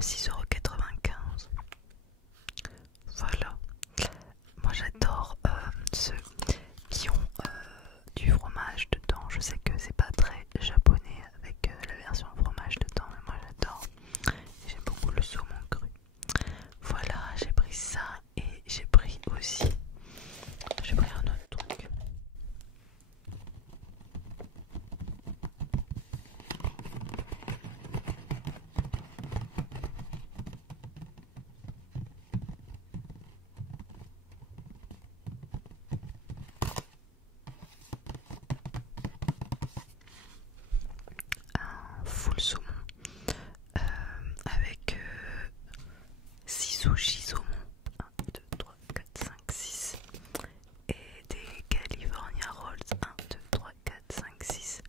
6,95 €. Voilà. Moi j'adore ceux qui ont du fromage dedans. Je sais que c'est pas très japonais avec la version fromage dedans, mais moi j'adore. J'aime beaucoup le saumon cru. Voilà, j'ai pris ça et j'ai pris aussi. J'ai pris un autre truc. Un full saumon avec 6 sushis saumon, 1, 2, 3, 4, 5, 6 et des California Rolls, 1, 2, 3, 4, 5, 6.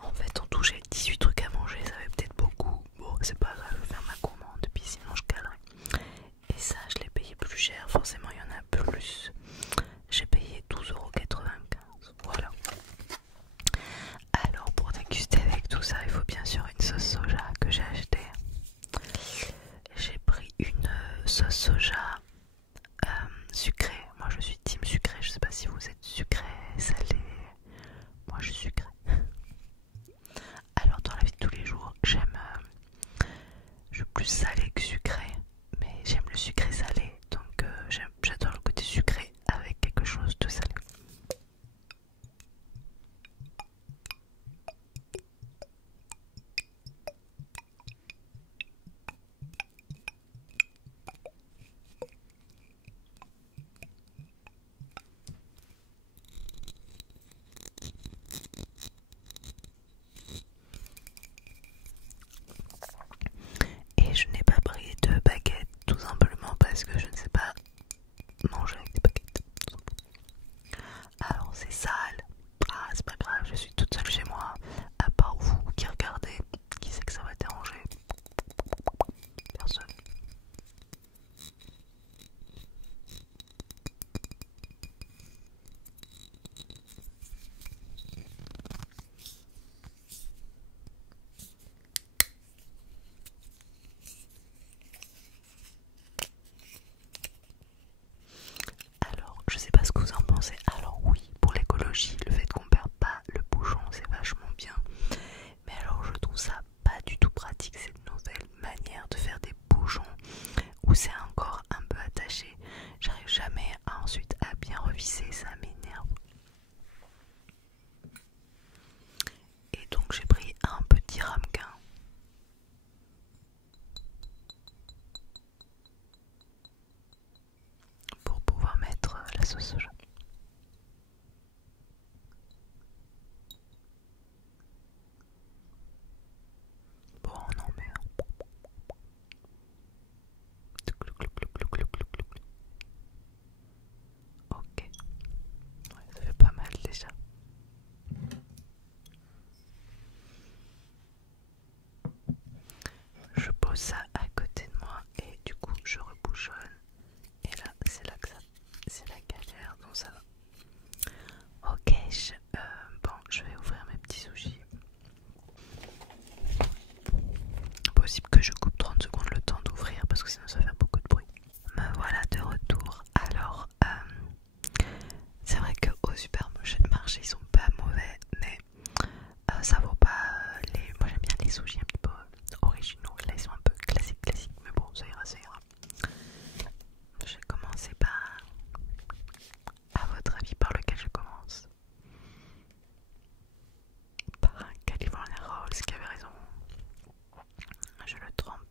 En fait en tout j'ai 18 trucs à manger, ça fait peut-être beaucoup. Bon c'est pas grave, je vais faire ma commande puis sinon je calerai. Et ça je l'ai payé plus cher, forcément il y en a plus. J'ai payé 12,95 €. Voilà. Alors pour déguster avec tout ça, il faut bien sûr une sauce soja que j'ai achetée. J'ai pris une sauce soja sucrée. Moi je suis team sucré, je sais pas si vous êtes sucré, salé. Moi je suis sucré. Alors dans la vie de tous les jours, je suis plus salé que sucré, mais j'aime le sucré salé, donc j'adore le côté sucré avec quelque chose de salé. Et je n'ai pas pris de baguette tout simplement parce que je ne sais pas manger avec des baguettes. Alors c'est sale, ah c'est pas grave, je suis toute seule chez moi, à part vous qui regardez, qui sait que ça va déranger? Personne. Alors, je sais pas ce que vous en pensez. Alors oui, pour l'écologie, le fait qu'on perd pas le bouchon, c'est vachement bien. Mais alors, je trouve ça pas du tout pratique, cette nouvelle manière de faire des bouchons où c'est encore un peu attaché. J'arrive jamais ensuite à bien revisser, ça m'énerve. Et donc j'ai pris un petit ramequin. Pour pouvoir mettre la sauce soja. Bon, non mais... Ok. Ouais, ça fait pas mal déjà. Je pose ça à côté de moi et du coup je rebouchonne. Et là, c'est là que ça... c'est la galère, donc ça va. Ok, bon, je vais ouvrir mes petits sushis. Possible que je coupe 30 secondes le temps d'ouvrir parce que sinon ça va faire beaucoup de bruit. Me voilà de retour. Alors, c'est vrai qu'au supermarché ils sont pas mauvais, mais ça vaut pas les... Moi j'aime bien les sushis un petit peu originaux. Là ils sont un peu classiques, mais bon ça ira, ça ira. Je vais commencer par... À votre avis, par lequel je commence? Par un California Rolls qui avait raison. Je le trempe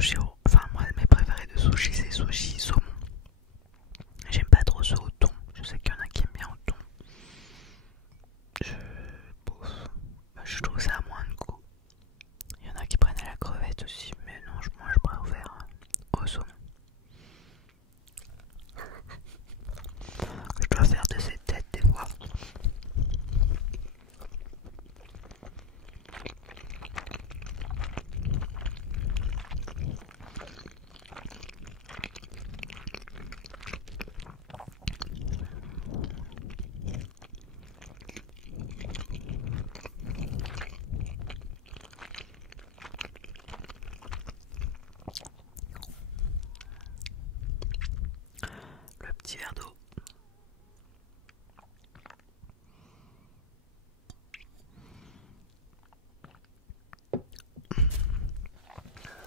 sushis, enfin moi mes préférés de sushi c'est sushi saumon. J'aime pas trop ceux au thon, je sais qu'il y en a qui aiment bien au thon. Je trouve ça a moins de goût. Il y en a qui prennent à la crevette aussi, mais non, moi je préfère au saumon. Je dois faire de ces têtes des fois. Le petit verre d'eau.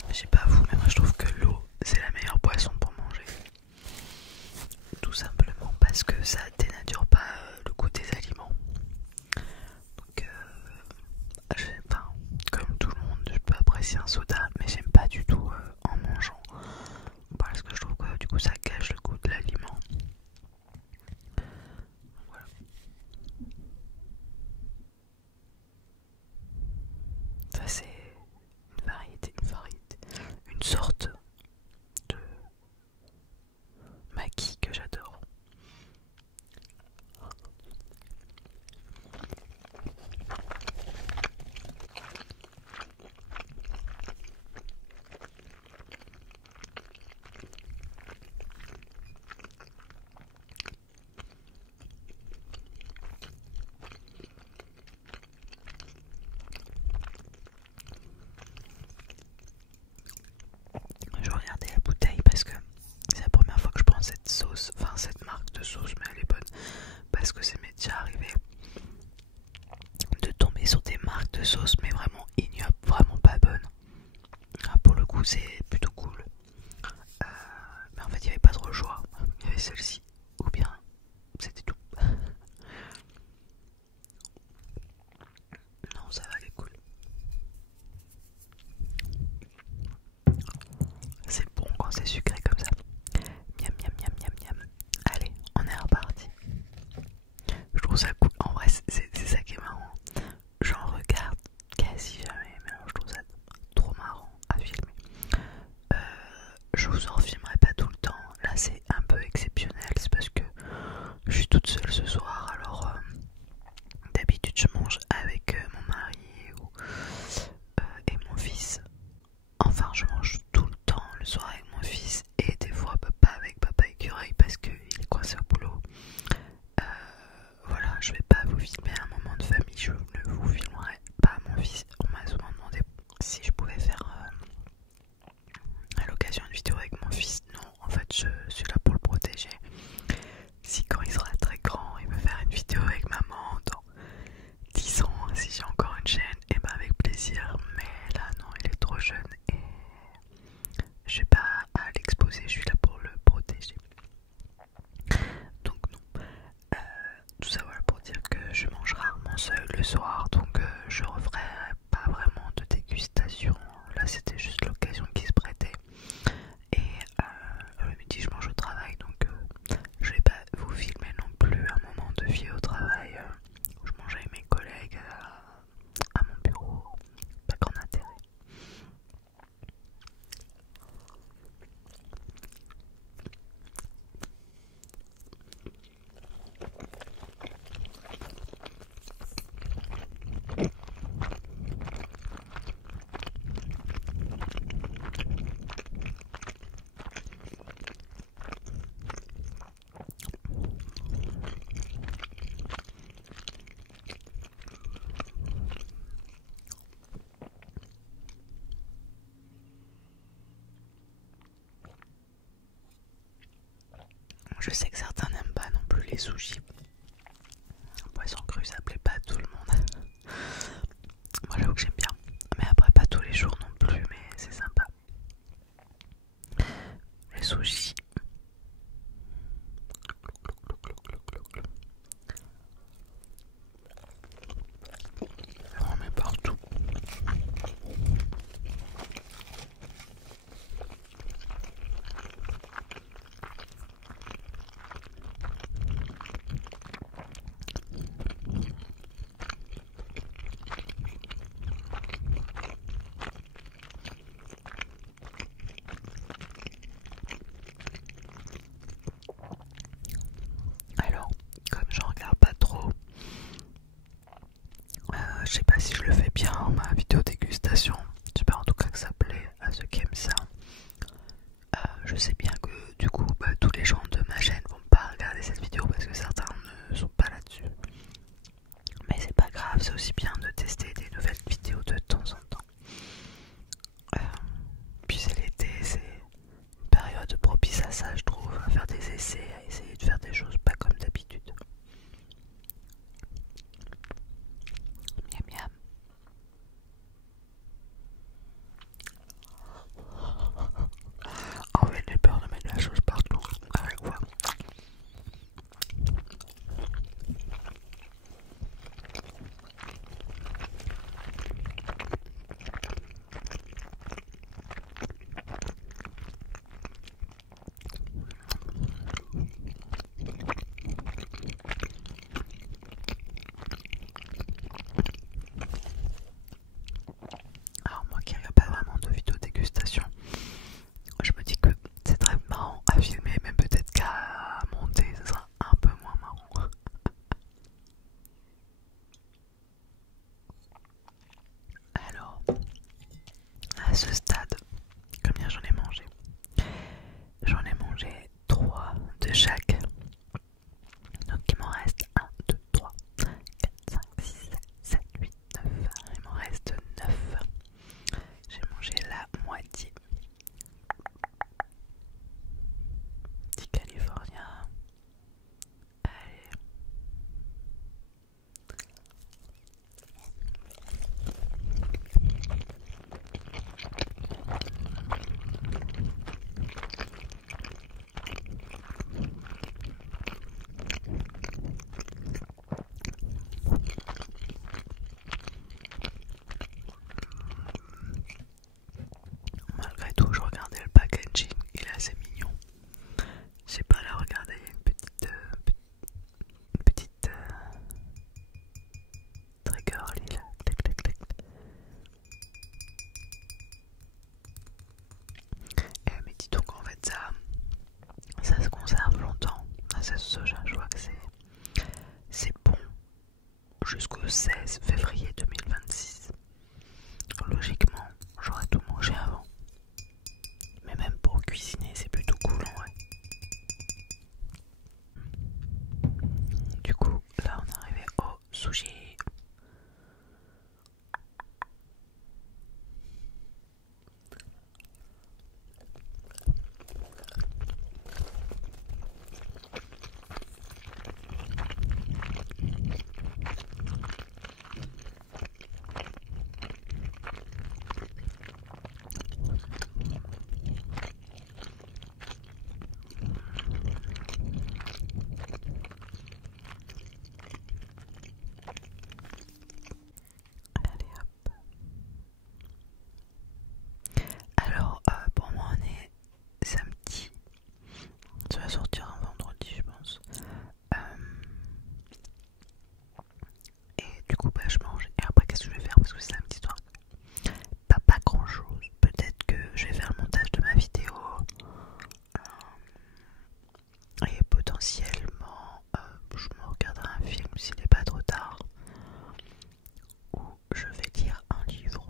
Je sais pas vous, mais moi je trouve que l'eau c'est la meilleure boisson pour manger. Tout simplement parce que ça dénature pas le goût des aliments. Donc, enfin, comme tout le monde, je peux apprécier un soda, mais j'aime pas du tout en mangeant. Parce que je trouve que du coup ça gâche le goût de l'aliment. Voilà. Ça c'est une sorte de maquis que j'adore. Je regardais la bouteille parce que c'est la première fois que je prends cette sauce, enfin cette marque de sauce, mais elle est bonne parce que ça m'est déjà arrivé de tomber sur des marques de sauce mais vraiment ignobles, vraiment pas bonnes. Pour le coup c'est plutôt cool, mais en fait il n'y avait pas trop le choix, il y avait celle-ci ou bien c'était tout. Non, ça va, elle est cool. C'est bon quand c'est sucré comme ça. Miam miam miam miam miam. Allez, on est reparti. Je trouve ça cool. En vrai, c'est ça qui est marrant. J'en regarde quasi jamais, mais alors je trouve ça trop marrant à filmer. Je vous en filmerai pas tout le temps. Là, c'est un peu exceptionnel. C'est parce que je suis toute seule ce soir. Alors, d'habitude, je mange avec mon mari et mon fils. Enfin, je mange tout le temps le soir avec mon fils et des fois pas avec papa écureuil parce qu'il est coincé au boulot. Voilà, je vais pas vous filmer un moment de famille, je ne vous filmerai pas mon fils. On m'a souvent demandé si je pouvais faire à l'occasion une vidéo avec mon fils. Non, en fait, je suis là pour le protéger. Si quand il sera très grand, il veut faire une vidéo avec maman dans 10 ans, si j'ai encore une chaîne, et ben avec plaisir. Mais là, non, il est trop jeune et je vais pas à l'exposer, je suis là pour le protéger. Donc non. Tout ça voilà pour dire que je mange rarement seul le soir, donc je referai pas vraiment de dégustation. Là c'était juste l'occasion qui se prêtait. Et le midi je mange au travail, donc je vais pas vous filmer non plus un moment de vie au travail où je mange avec mes collègues à mon bureau. Pas grand intérêt. Je sais que certains n'aiment pas non plus les sushis. Poisson cru, ça plaît pas à tout le monde. Moi j'avoue que j'aime bien. Mais après pas tous les jours non plus, mais c'est sympa. Les sushis. On en met partout. Kenshin, il est assez mignon. Je sais pas, là regardez, il y a une petite trigger là. Clac, clac, clac. Mais dis donc, en fait ça se conserve longtemps. Ça soja, je vois que c'est bon jusqu'au 16 février 2026. Logiquement, j'aurais tout mangé avant. Mais même pour cuisiner, c'est plutôt cool en vrai. Du coup, là on est arrivé au sushi. Allez hop. Alors pour moi on est samedi. Ça va sortir un vendredi je pense. Et du coup bah je mange. Et après qu'est-ce que je vais faire parce que c'est samedi soir. Pas grand chose. Peut-être que je vais faire le montage de ma vidéo. Et potentiellement je me regarderai un film s'il n'est pas trop tard. Ou je vais lire un livre.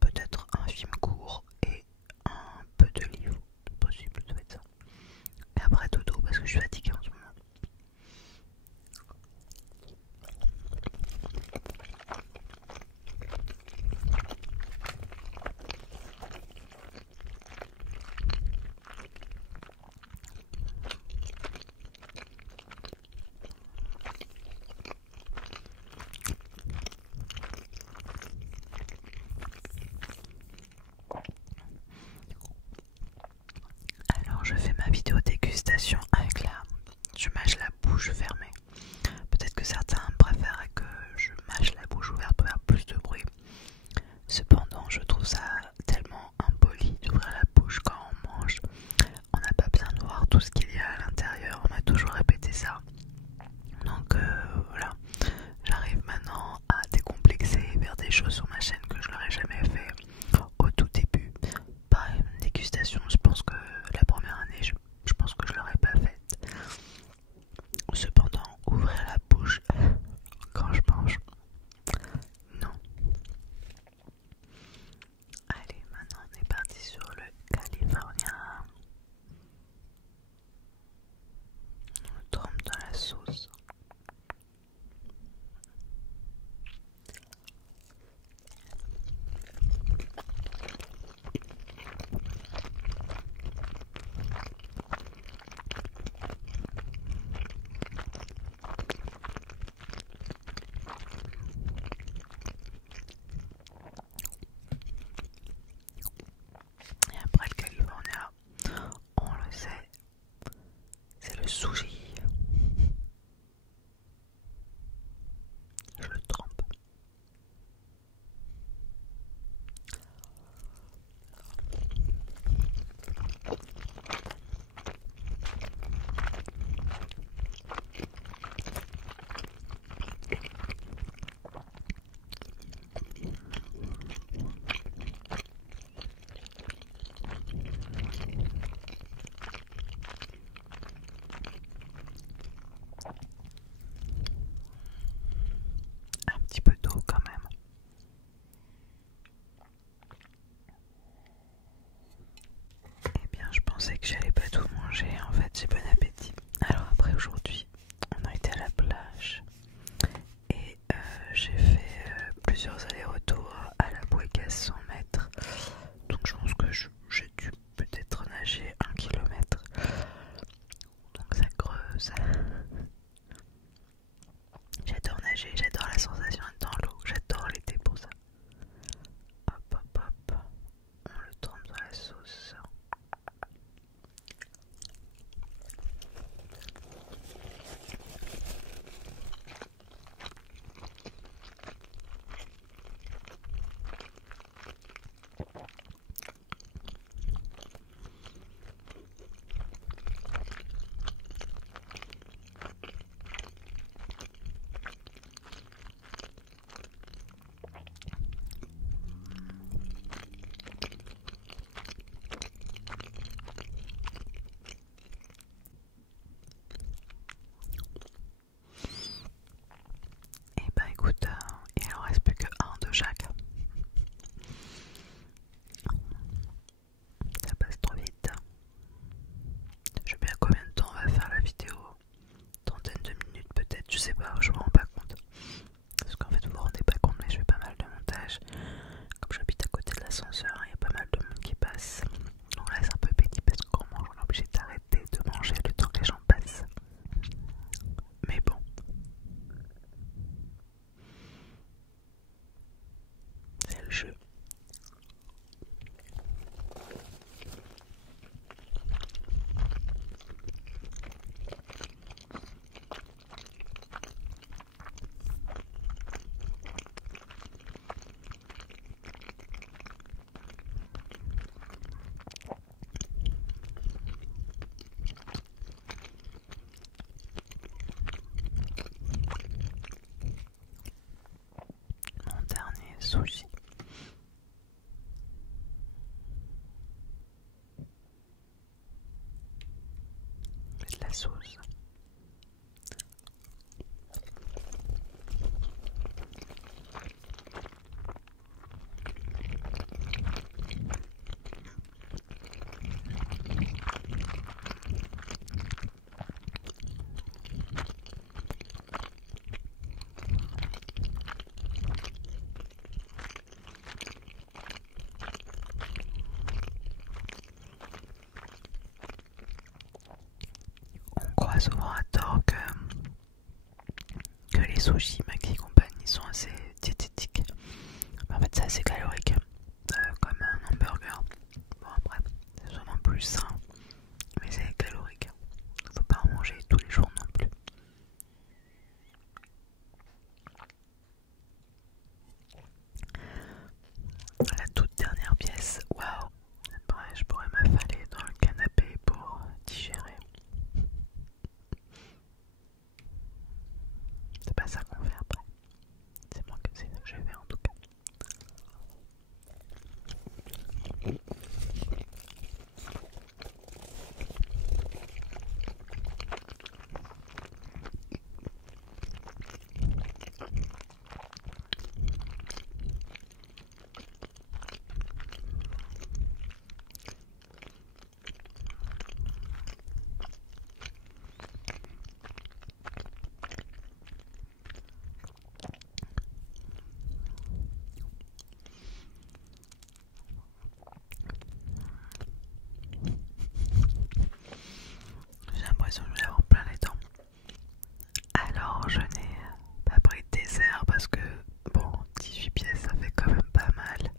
Peut-être un film court et un peu de livre. C'est possible, ça va être ça. Et après dodo parce que je suis fatiguée en ce moment. Alors je fais ma vidéo dégustation avec je mâche la bouche fermée. Peut-être que certains préfèrent que je mâche la bouche ouverte pour faire plus de bruit. Cependant je trouve ça tellement impoli d'ouvrir la bouche quand on mange. On n'a pas besoin de voir tout ce qu'il y a à l'intérieur, on m'a toujours répété ça. Donc voilà, j'arrive maintenant à décomplexer et faire des choses sur ma chaîne que je n'aurais jamais fait au tout début. Pareil, une dégustation, je pense que la première année, je pense que je l'aurais pas faite. Cependant, ouvrir la bouche quand je mange, non. Allez, maintenant on est parti sur le californien. On le trempe dans la sauce. Et après le californien, on le sait, c'est le sushi. Je le trempe. Un petit peu d'eau quand même. Eh bien, je pensais que j'allais pas tout manger. En fait, j'ai bon appétit. Alors après, aujourd'hui, on a été à la plage et j'ai fait plusieurs allers-retours à la Bouécasse 100 mètres. Donc je pense que j'ai dû peut-être nager 1 kilomètre. Donc ça creuse. J'adore nager, j'adore la sensation d'être dans l'eau, j'adore l'été pour ça. Hop hop hop, on le trempe dans la sauce. la sauce. On croit souvent à tort que les sushis, Maggi et compagnie sont assez diététiques. Mais en fait, c'est assez calorique, comme un hamburger. Bon, après, c'est sûrement plus sain, mais c'est calorique. Faut pas en manger tous les jours non plus. La toute dernière pièce, waouh! Après, je pourrais m'affaler dans le canapé pour digérer. C'est pas ça qu'on fait après. C'est moi que c'est ça que je vais en tout cas. J'ai l'impression que je vais avoir plein les dents. Alors je n'ai pas pris de dessert parce que bon, 18 pièces ça fait quand même pas mal.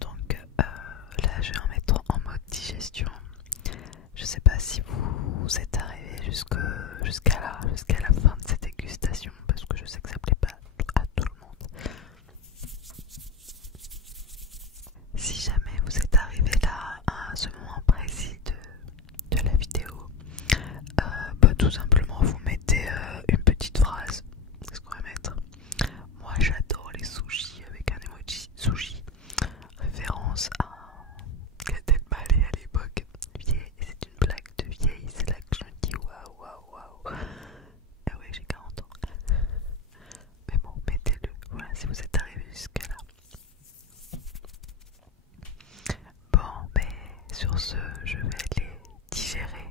Donc là je vais en mettre en mode digestion. Je sais pas si vous êtes arrivé jusqu'à la fin de cette dégustation parce que je sais que ça plaît pas à tout le monde. Si jamais vous êtes arrivé là à ce moment précis de la vidéo, tout simplement vous mettez une petite phrase. C'est ce qu'on va mettre. Moi j'adore les sushis avec un emoji sushi, référence à Gad Elmaleh à l'époque. C'est une blague de vieille, c'est là que je me dis waouh waouh waouh. Ah oui, j'ai 40 ans. Mais bon, mettez-le, voilà, si vous êtes arrivé jusqu'à là. Bon, mais sur ce, je vais aller digérer